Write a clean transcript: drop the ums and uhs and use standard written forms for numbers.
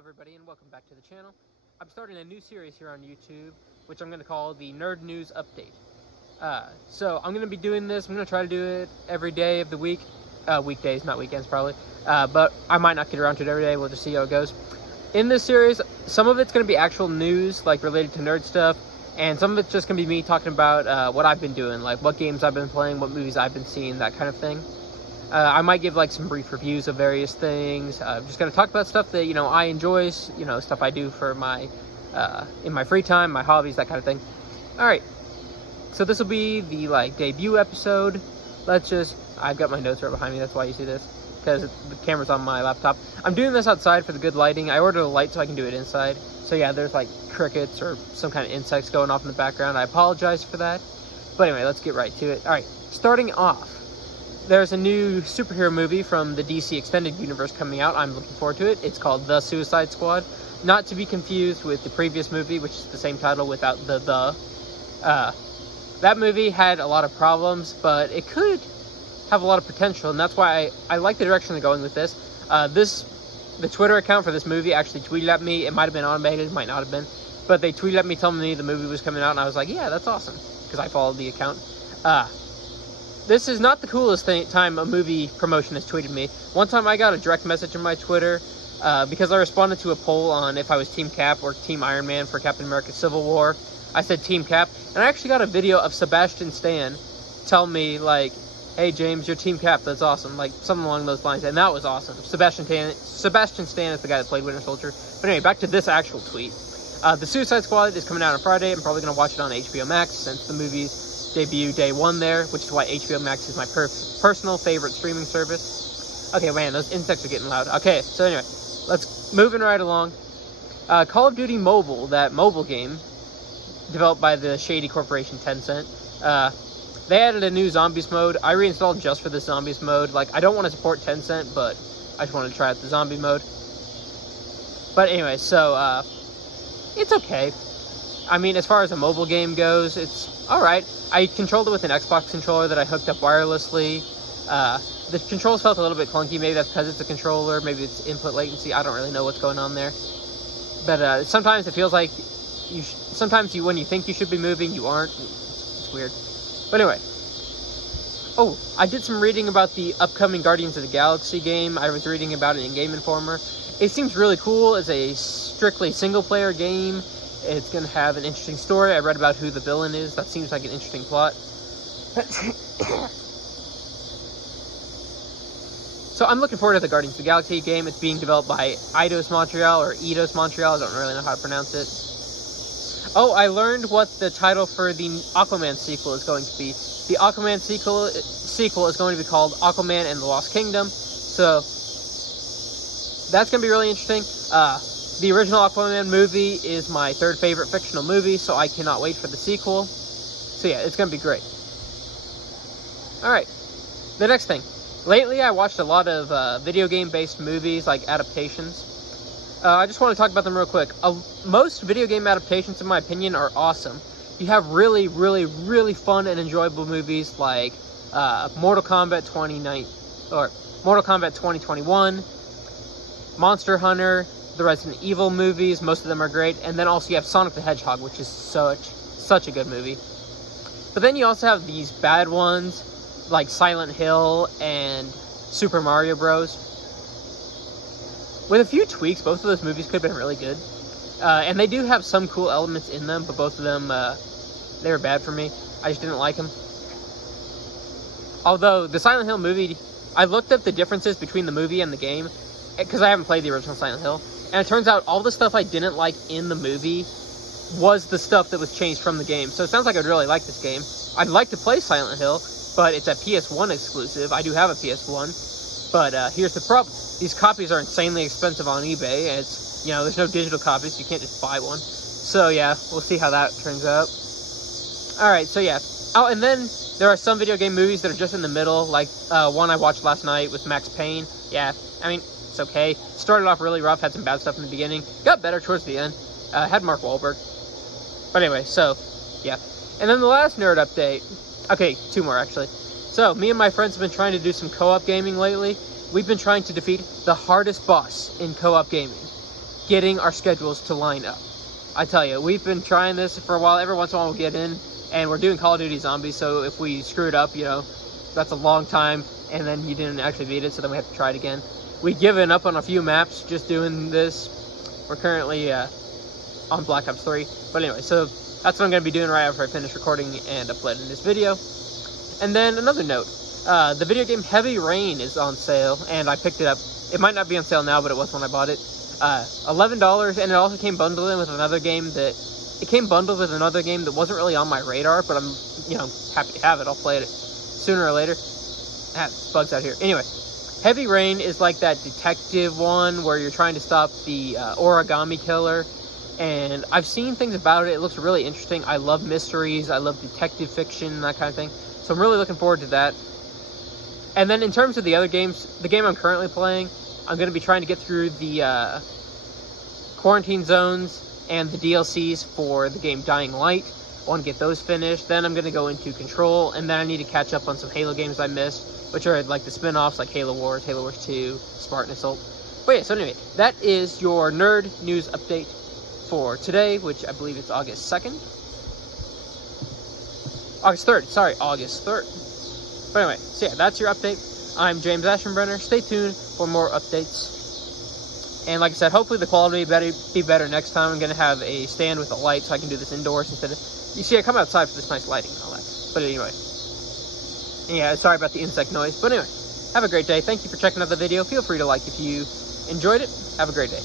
everybody, and welcome back to the channel. I'm starting a new series here on YouTube, which I'm going to call the Nerd News Update. So I'm going to be doing this. I'm going to try to do it every day of the week. Weekdays, not weekends probably. But I might not get around to it every day. We'll just see how it goes. In this series, some of it's going to be actual news, like related to nerd stuff, and some of it's just going to be me talking about what I've been doing, like what games I've been playing, what movies I've been seeing, that kind of thing. I might give like some brief reviews of various things. I'm just going to talk about stuff that, I enjoy, stuff I do for my, in my free time, my hobbies, that kind of thing. All right. So this will be the debut episode. I've got my notes right behind me. That's why you see this, because the camera's on my laptop. I'm doing this outside for the good lighting. I ordered a light so I can do it inside. So yeah, there's like crickets or some kind of insects going off in the background. I apologize for that. But anyway, let's get right to it. All right, starting off. There's a new superhero movie from the DC Extended Universe coming out. I'm looking forward to it. It's called The Suicide Squad. Not to be confused with the previous movie, which is the same title without the. That movie had a lot of problems, but it could have a lot of potential, and that's why I like the direction they're going with this. The Twitter account for this movie actually tweeted at me. It might have been automated, it might not have been, but they tweeted at me telling me the movie was coming out, and I was like, yeah, that's awesome, because I followed the account. This is not the coolest time a movie promotion has tweeted me. One time I got a direct message on my Twitter because I responded to a poll on if I was Team Cap or Team Iron Man for Captain America Civil War. I said Team Cap, and I actually got a video of Sebastian Stan tell me, like, hey James, you're Team Cap, that's awesome, like something along those lines, and that was awesome. Sebastian Stan is the guy that played Winter Soldier. But anyway, back to this actual tweet. The Suicide Squad is coming out on Friday. I'm probably going to watch it on HBO Max since the movie's debut day one there, which is why HBO Max is my personal favorite streaming service. Okay, man, those insects are getting loud. Okay, so anyway, let's moving right along. Call of Duty Mobile, that mobile game developed by the shady corporation Tencent, they added a new Zombies mode. I reinstalled just for the Zombies mode. Like, I don't want to support Tencent, but I just want to try out the zombie mode. But anyway, so it's okay. I mean, as far as a mobile game goes, it's alright. I controlled it with an Xbox controller that I hooked up wirelessly. The controls felt a little bit clunky. Maybe that's because it's a controller. Maybe it's input latency. I don't really know what's going on there. But sometimes it feels like when you think you should be moving, you aren't. It's weird. But anyway. Oh, I did some reading about the upcoming Guardians of the Galaxy game. I was reading about it in Game Informer. It seems really cool. It's a strictly single-player game. It's going to have an interesting story. I read about who the villain is. That seems like an interesting plot. So I'm looking forward to the Guardians of the Galaxy game. It's being developed by Eidos Montreal, or Eidos Montreal. I don't really know how to pronounce it. Oh, I learned what the title for the Aquaman sequel is going to be. The Aquaman sequel is going to be called Aquaman and the Lost Kingdom. So that's going to be really interesting. The original Aquaman movie is my third favorite fictional movie, so I cannot wait for the sequel. So yeah, it's going to be great. Alright, the next thing. Lately, I watched a lot of video game-based movies, like Adaptations. I just want to talk about them real quick. Most video game adaptations, in my opinion, are awesome. You have really, really, really fun and enjoyable movies like Mortal Kombat 2021, Monster Hunter, the Resident Evil movies, most of them are great, and then also you have Sonic the Hedgehog, which is such a good movie. But then you also have these bad ones, like Silent Hill and Super Mario Bros. With a few tweaks, both of those movies could have been really good. And they do have some cool elements in them, but both of them, they were bad for me. I just didn't like them. Although, the Silent Hill movie, I looked up the differences between the movie and the game, because I haven't played the original Silent Hill. And it turns out all the stuff I didn't like in the movie was the stuff that was changed from the game. So it sounds like I'd really like this game. I'd like to play Silent Hill, but it's a PS1 exclusive. I do have a PS1, but here's the problem. These copies are insanely expensive on eBay, and it's, there's no digital copies, so you can't just buy one. So yeah, we'll see how that turns out. Alright, so yeah. Oh, and then there are some video game movies that are just in the middle, like one I watched last night with Max Payne. Yeah, I mean, it's okay. Started off really rough, had some bad stuff in the beginning. Got better towards the end. Had Mark Wahlberg. But anyway, so, yeah. And then the last nerd update. Okay, two more, actually. So, me and my friends have been trying to do some co-op gaming lately. We've been trying to defeat the hardest boss in co-op gaming. getting our schedules to line up. I tell you, we've been trying this for a while. Every once in a while we'll get in, and we're doing Call of Duty Zombies, so if we screw it up, you know, that's a long time, and then you didn't actually beat it, so then we have to try it again. We've given up on a few maps just doing this. We're currently on Black Ops 3. But anyway, so that's what I'm going to be doing right after I finish recording and uploading this video. And then another note, the video game Heavy Rain is on sale, and I picked it up. It might not be on sale now, but it was when I bought it. $11, and it also came bundled in with another game that... It came bundled with another game that wasn't really on my radar, but I'm, you know, happy to have it. I'll play it sooner or later. Bugs out here. Anyway, Heavy Rain is like that detective one where you're trying to stop the origami killer. And I've seen things about it. It looks really interesting. I love mysteries. I love detective fiction, that kind of thing. So I'm really looking forward to that. And then in terms of the other games, the game I'm currently playing, I'm going to be trying to get through the quarantine zones and the DLCs for the game Dying Light. I want to get those finished. Then I'm going to go into Control, and then I need to catch up on some Halo games I missed, which are like the spin-offs like Halo Wars 2, Spartan Assault. But yeah, so anyway, that is your nerd news update for today, which I believe it's August 2nd. August 3rd, sorry, August 3rd. But anyway, so yeah, that's your update. I'm James Ashenbrenner. Stay tuned for more updates. And like I said, hopefully the quality will be better next time. I'm going to have a stand with a light so I can do this indoors instead of... You see, I come outside for this nice lighting and all that. But anyway. Yeah, sorry about the insect noise. But anyway, have a great day. Thank you for checking out the video. Feel free to like if you enjoyed it. Have a great day.